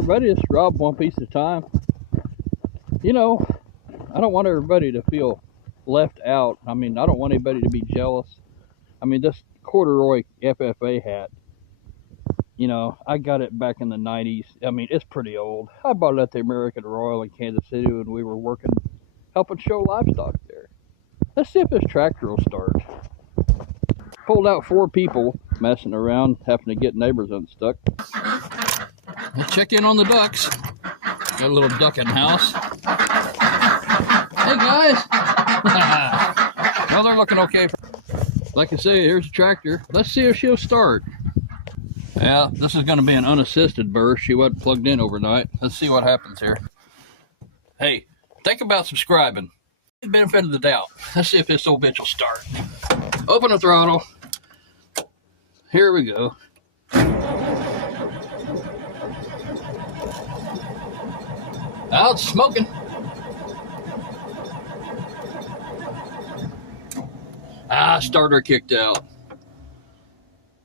everybody, it's Rob, one piece at a time. You know, I don't want everybody to feel left out. I mean, I don't want anybody to be jealous. I mean, this corduroy FFA hat, you know, I got it back in the 90s. I mean, it's pretty old. I bought it at the American Royal in Kansas City when we were working, helping show livestock there. Let's see if this tractor will start. Pulled out 4 people messing around, having to get neighbors unstuck. Let's check in on the ducks. Got a little ducking house. Hey guys! Well, they're looking okay. Like I say, here's a tractor. Let's see if she'll start. Yeah, this is going to be an unassisted burst. She wasn't plugged in overnight. Let's see what happens here. Hey, think about subscribing. Benefit of the doubt. Let's see if this old bitch will start. Open the throttle. Here we go. Now it's smoking. Starter kicked out.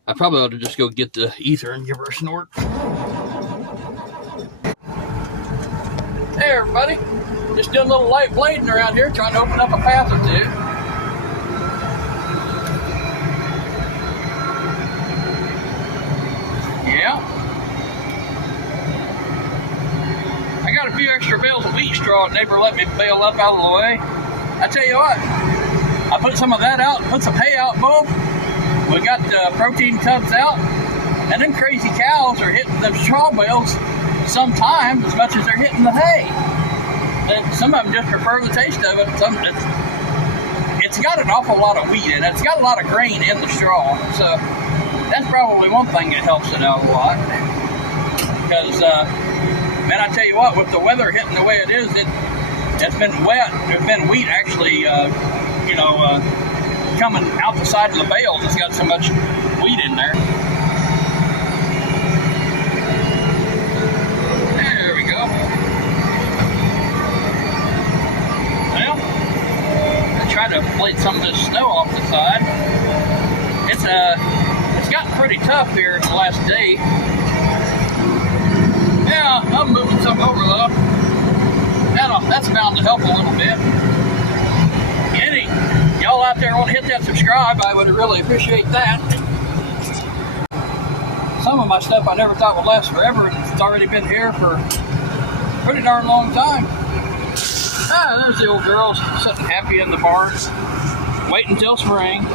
I probably ought to just go get the ether and give her a snort. Hey everybody, just doing a little light blading around here, trying to open up a path or two. Yeah. I got a few extra bales of wheat straw, neighbor let me bale up out of the way. I tell you what, I put some of that out and put some hay out both. We got the protein tubs out, and them crazy cows are hitting the straw bales sometimes as much as they're hitting the hay. And some of them just prefer the taste of it. It's got an awful lot of wheat in it. It's got a lot of grain in the straw, so that's probably one thing that helps it out a lot. Because, man, I tell you what, with the weather hitting the way it is, it's been wet. There's been wheat actually, coming out the side of the bales. It's got so much wheat in there. There we go. Well, I tried to blade some of this snow off the side. It's gotten pretty tough here in the last day. Yeah, I'm moving some over though. That's bound to help a little bit. Y'all out there want to hit that subscribe, I would really appreciate that. Some of my stuff I never thought would last forever, and it's already been here for a pretty darn long time. There's the old girls sitting happy in the barn, waiting until spring.